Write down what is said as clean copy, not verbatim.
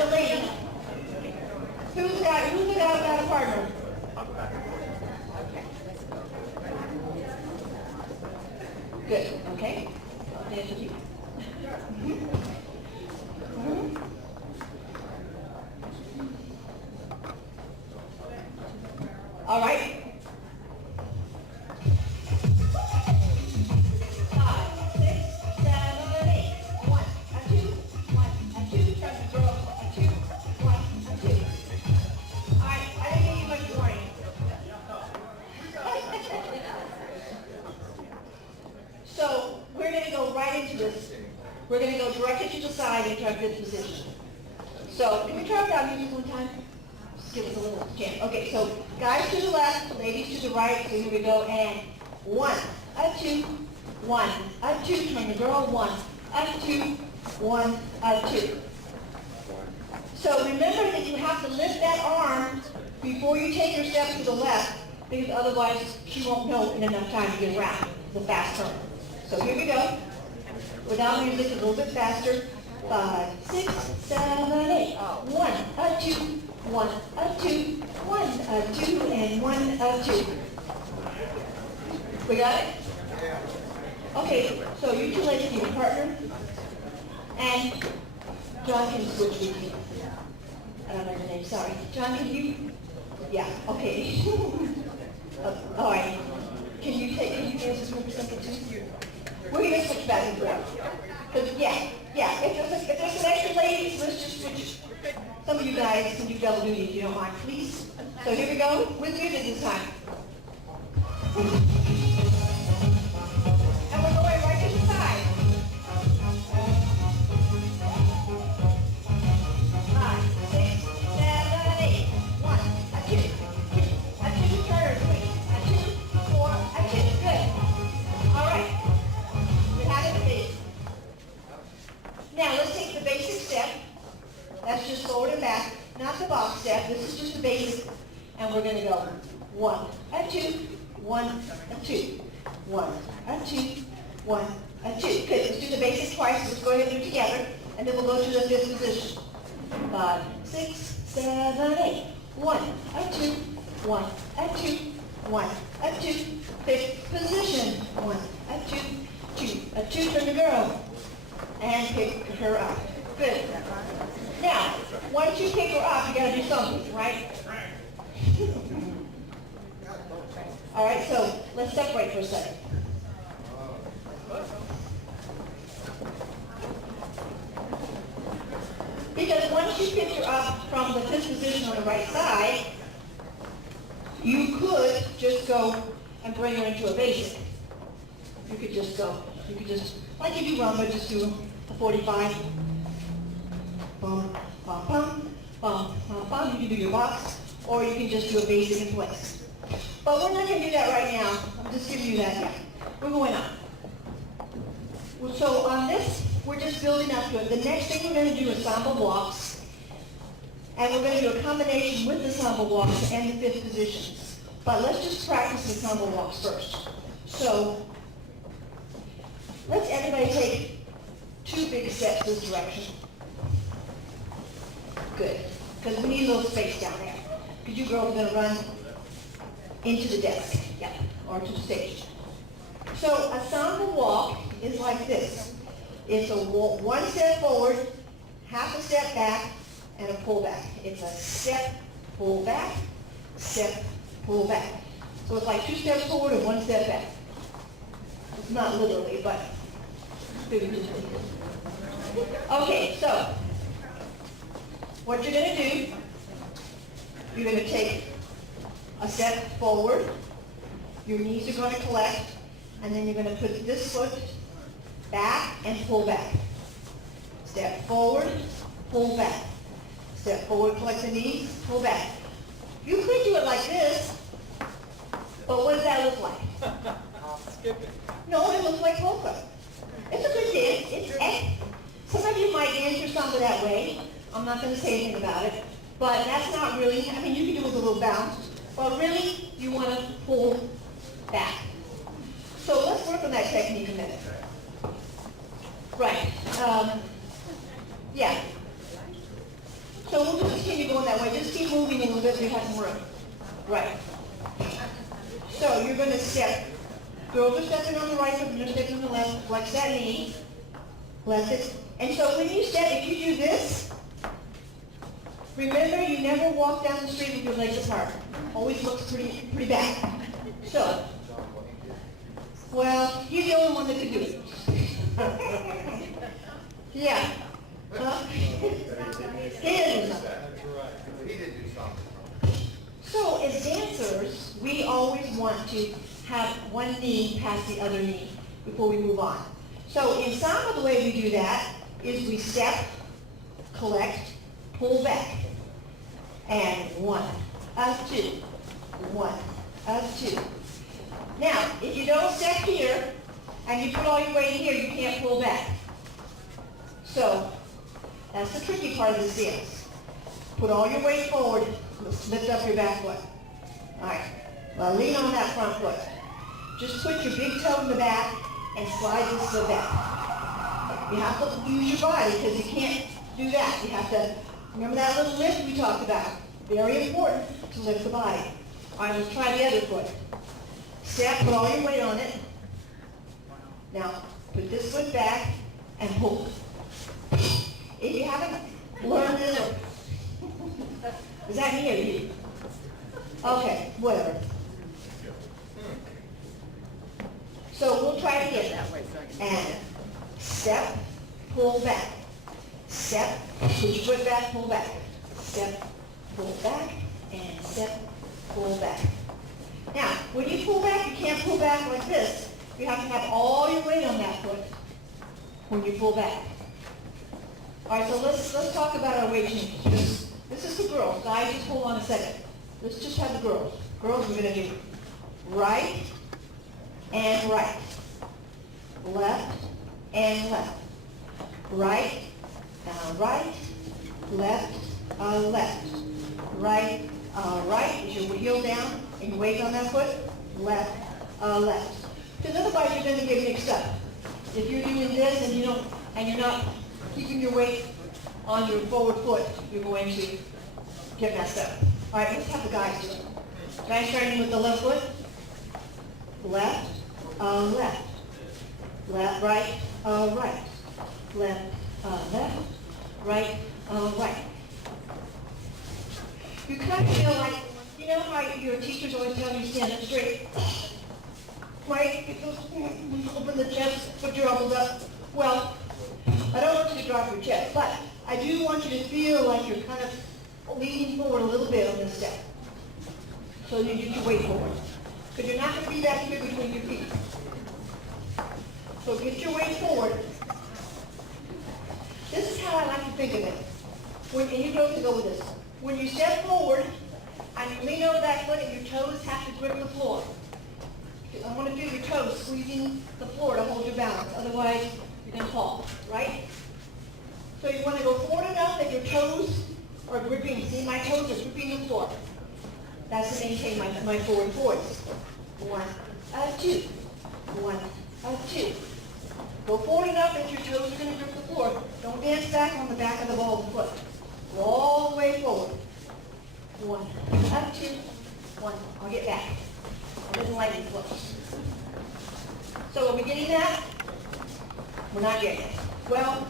the lady. Who's got a partner? Good, okay. I'll dance with you. All right. 5, 6, 7, 8. 1, a 2, 1, a 2. Turn the girl. A 2, 1, a 2. All right. I didn't give you much warning. So we're going to go right into this. We're going to go directly to the side into our fifth position. So can we try it out music one time? Just give us a little jam. Okay, so guys to the left, ladies to the right. So here we go. And 1, a 2, 1, a 2. Turn the girl. 1, a 2, 1, a 2. So remember that you have to lift that arm before you take your step to the left, because otherwise she won't know in enough time to get around the fast turn. So here we go. Without music, a little bit faster. 5, 6, 7, 8. 1, a 2, 1, a 2, 1, a 2, and 1, a 2. We got it? Okay, so you two ladies, your partner, and John can switch with you. I don't know your name, sorry. John, can you? Yeah, okay. All right. Can you dance this one for a second too? We're going to switch back and forth. Yeah. If there's some extra ladies, let's just switch. Some of you guys can do double duty if you don't mind, please. So here we go. With music this time. And we're going right to the side. 5, 6, 7, 8. 1, a 2, 2, a 2, turn, 3, a 2, 4, a 2. Good. All right. We have it finished. Now let's take the basic step. That's just forward and back, not the box step. This is just the basic. And we're going to go 1, a 2, 1, a 2, 1, a 2, 1, a 2. Good. Let's do the basic twice. Let's go ahead and do it together. And then we'll go to the fifth position. 5, 6, 7, 8. 1, a 2, 1, a 2, 1, a 2. Fifth position. 1, a 2, 2, a 2. Turn the girl. And pick her up. Good. Now, once you pick her up, you got to do something, right? All right, so let's separate for a second. Because once you pick her up from the fifth position on the right side, you could just go and bring her into a basic. You could just, like you do rumba, just do a 45. Bum, bum, bum, bum, bum, bum. You can do your box, or you can just do a basic in place. But we're not going to do that right now. I'm just giving you that. Yeah. We're going on. So on this, we're just building up to it. The next thing we're going to do is Samba walks. And we're going to do a combination with the Samba walks and the fifth positions. But let's just practice the Samba walks first. So let's everybody take 2 big steps this direction. Good. Because we need a little space down there. Because you girls are going to run into the desk. Yeah. Or to the stage. So a Samba walk is like this. It's a walk, 1 step forward, half a step back, and a pull back. It's a step, pull back, step, pull back. So it's like 2 steps forward and 1 step back. It's not literally, but figuratively. Okay, so what you're going to do, you're going to take a step forward, your knees are going to collect, and then you're going to put this foot back and pull back. Step forward, pull back. Step forward, collect the knees, pull back. You could do it like this, but what does that look like? Skip it. No, it looks like polka. It's a good dance. Some of you might dance your samba that way. I'm not going to say anything about it. But that's not really, I mean, you can do it with a little bounce. But really, you want to pull back. So let's work on that technique a minute. Right. Yeah. keep moving a little bit so you have some room. Right. So you're going to step. Girls are stepping on the right foot and you're stepping on the left. Flex that knee. Left it. And so when you step, if you do this, remember you never walk down the street with your legs apart. Always looks pretty bad. So, well, you're the only one that can do it. Yeah. Huh? He didn't do something. He did do something. So as dancers, we always want to have one knee past the other knee before we move on. So in Samba, the way we do that is we step, collect, pull back. And 1, up 2, 1, up 2. Now, if you don't step here, and you put all your weight here, you can't pull back. So, that's the tricky part of this dance. Put all your weight forward, lift up your back foot. All right, well, lean on that front foot. Just put your big toe in the back and slide this to the back. You have to use your body because you can't do that. You have to, remember that little lift we talked about? Very important to lift the body. All right, let's try the other foot. Step, put all your weight on it. Now, put this foot back and pull. If you haven't learned this, is that me or you? Okay, whatever. So we'll try it again. And step, pull back. Step, put your foot back, pull back. Step, pull back, and step, pull back. Now, when you pull back, you can't pull back like this. You have to have all your weight on that foot when you pull back. All right, so let's talk about our weight changes. This is for girls. Guys, just hold on a second. Let's just have the girls. Girls, we're going to do right and right. Left and left. Right, right, left, left. Right, right, is your heel down and your weight on that foot. Left, left. Because otherwise you're going to get mixed up. If you're doing this and you're not keeping your weight on your forward foot, you're going to get messed up. All right, let's have the guys do it. Guys starting with the left foot. Left, left. Left, right, right. Left, left. Right, right. You kind of feel like, you know how your teachers always tell you stand up straight? Right? Open the chest, put your elbows up. Well, I don't want you to drop your chest, but I do want you to feel like you're kind of leaning forward a little bit on this step. So you get your weight forward. Because you're not going to be back here between your feet. So get your weight forward. This is how I like to think of it. And you know to go with this. When you step forward, and you lean over that foot and your toes have to grip the floor. I want to feel your toes squeezing the floor to hold your balance. Otherwise, you're going to fall, right? So you want to go forward enough that your toes are gripping. See, my toes are gripping the floor. That's to maintain my forward voice. 1, 2. 1, 2. Go forward enough that your toes are going to grip the floor. Don't dance back on the back of the ball of the foot. Go all the way forward. 1, 2. 1. I'll get back. I didn't like it close. So are we getting that? We're not getting it. Well,